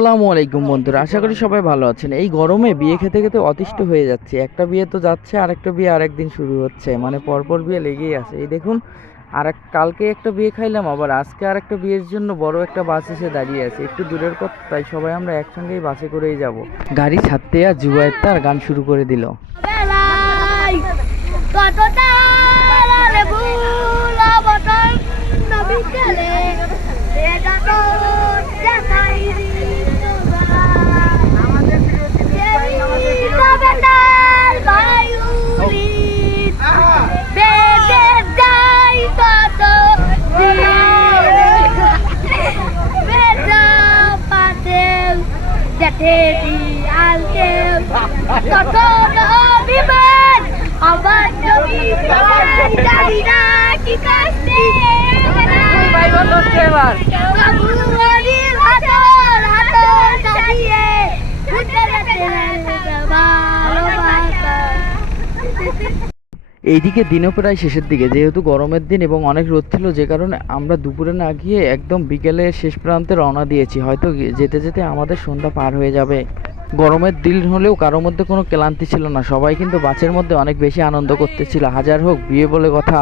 আসসালামু আলাইকুম বন্ধুরা, আশা করি সবাই ভালো আছেন। এই গরমে বিয়ে খেতে খেতে অতিষ্ঠ হয়ে যাচ্ছে। একটা বিয়ে তো যাচ্ছে, আরেকটা বিয়ে আরেকদিন শুরু হচ্ছে, মানে পরপর বিয়ে লেগেই আছে। এই দেখুন, কালকে একটা বিয়ে খাইলাম, আবার আজকে আরেকটা বিয়ের জন্য বড় একটা বাস এসে দাঁড়িয়ে আছে। একটু দূরের পথ, তাই সবাই আমরা একসঙ্গেই বাসে করেই যাব। গাড়ি ছাড়তে আর জুবায়ের তার গান শুরু করে দিল। এইদিকে দিনও প্রায় শেষের দিকে, যেহেতু গরমের দিন এবং অনেক রোদ ছিল, যে কারণে আমরা দুপুরে না গিয়ে একদম বিকেলের শেষ প্রান্তে রওনা দিয়েছি। হয়তো যেতে যেতে আমাদের সন্ধ্যা পার হয়ে যাবে। গরমের দিন হলেও কারোর মধ্যে কোনো ক্লান্তি ছিল না, সবাই কিন্তু বাসের মধ্যে অনেক বেশি আনন্দ করতেছিল। হাজার হোক বিয়ে বলে কথা।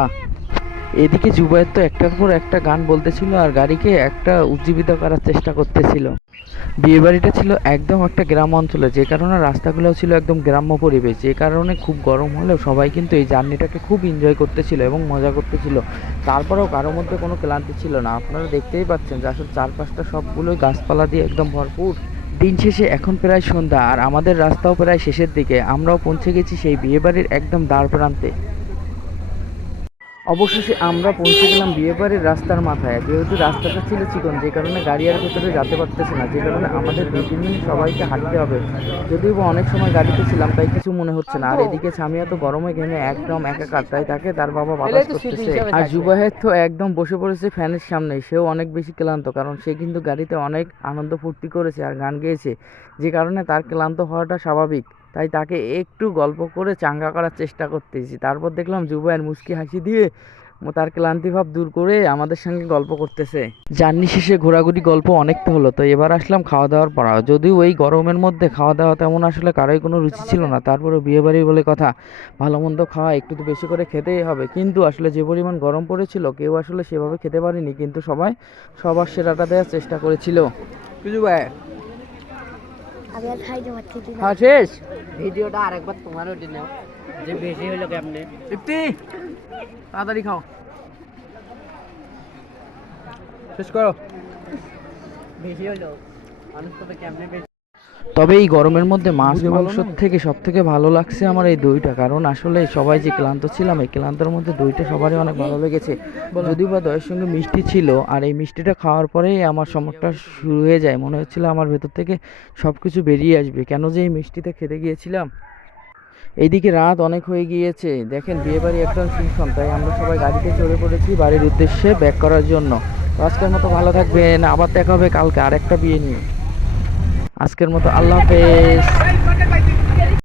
এদিকে জুবায়ের তো একটার পর একটা গান বলতেছিল আর গাড়িকে একটা উজ্জীবিত করার চেষ্টা করতেছিল। বিয়ে বাড়িটা ছিল একদম একটা গ্রাম অঞ্চলে, যে কারণে রাস্তাগুলোও ছিল একদম গ্রাম্য পরিবেশ, যে কারণে খুব গরম হলেও সবাই কিন্তু এই জার্নিটাকে খুব এনজয় করতেছিল এবং মজা করতেছিল। তারপরেও কারোর মধ্যে কোনো ক্লান্তি ছিল না। আপনারা দেখতেই পাচ্ছেন যে আসলে চারপাশটা সবগুলোই গাছপালা দিয়ে একদম ভরপুর। দিন শেষে এখন প্রায় সন্ধ্যা, আর আমাদের রাস্তাও প্রায় শেষের দিকে। আমরাও পৌঁছে গেছি সেই বিয়েবাড়ির একদম দ্বার প্রান্তে। অবশেষে আমরা পৌঁছে গেলাম বিয়েবাড়ির রাস্তার মাথায়। যেহেতু রাস্তাটা ছিল চিকন, যে কারণে গাড়ি আর ভেতরে যেতে পারতেছে না, যে কারণে আমাদের 2-3 মিনিট সবাইকে হাঁটতে হবে। যদিও বা অনেক সময় গাড়িতে ছিলাম, তাই কিছু মনে হচ্ছে না। আর এদিকে সামিয়া তো গরমে ঘেমে একদম একাকার, তাই তাকে তার বাবা বাতাস করতেছে। আর জুবাহের তো একদম বসে পড়েছে ফ্যানের সামনে। সেও অনেক বেশি ক্লান্ত, কারণ সে কিন্তু গাড়িতে অনেক আনন্দ ফুর্তি করেছে আর গান গেয়েছে, যে কারণে তার ক্লান্ত হওয়াটা স্বাভাবিক। তাই তাকে একটু গল্প করে চাঙ্গা করার চেষ্টা করতেছি। তারপর দেখলাম জুবায়ের মুচকি হাসি দিয়ে তার ক্লান্তি ভাব দূর করে আমাদের সঙ্গে গল্প করতেছে। জার্নি শেষে ঘোরাঘুরি গল্প অনেকটা হলো, তো এবার আসলাম খাওয়া দাওয়ার পাড়া। যদিও এই গরমের মধ্যে খাওয়া দাওয়া তেমন আসলে কারোই কোনো রুচি ছিল না, তারপরে বিয়েবাড়ি বলে কথা, ভালো মন্দ খাওয়া একটু তো বেশি করে খেতেই হবে। কিন্তু আসলে যে পরিমাণ গরম পড়েছিল, কেউ আসলে সেভাবে খেতে পারেনি, কিন্তু সবাই সবার সেরাটা দেওয়ার চেষ্টা করেছিল। কিছু ভাই হ্যাঁ শেষ ভিডিওটা আরেকবার তোমার ওটি নাও, যে বেশি হলো কেমনে তৃপ্তি তাড়াতাড়ি খাও, শেষ করো, বেশি হলো মানুষ তবে কেমনে। তবে এই গরমের মধ্যে মাছ মাংসর থেকে সব থেকে ভালো লাগছে আমার এই দইটা, কারণ আসলে সবাই যে ক্লান্ত ছিলাম, এই ক্লান্তের মধ্যে দইটা সবারই অনেক ভালো লেগেছে। যদিও বা দইয়ের সঙ্গে মিষ্টি ছিল, আর এই মিষ্টিটা খাওয়ার পরেই আমার সমস্যা শুরু হয়ে যায়। মনে হচ্ছিল আমার ভেতর থেকে সব কিছু বেরিয়ে আসবে, কেন যে এই মিষ্টিটা খেতে গিয়েছিলাম। এইদিকে রাত অনেক হয়ে গিয়েছে, দেখেন বিয়েবাড়ি একদম শুনশান, তাই আমরা সবাই গাড়িতে চড়ে পড়েছি বাড়ির উদ্দেশ্যে ব্যাক করার জন্য। তো আজকের মতো ভালো থাকবেন, আবার দেখা হবে কালকে আরেকটা বিয়ে নিয়ে। আজকের মতো আল্লাহ হাফেজ।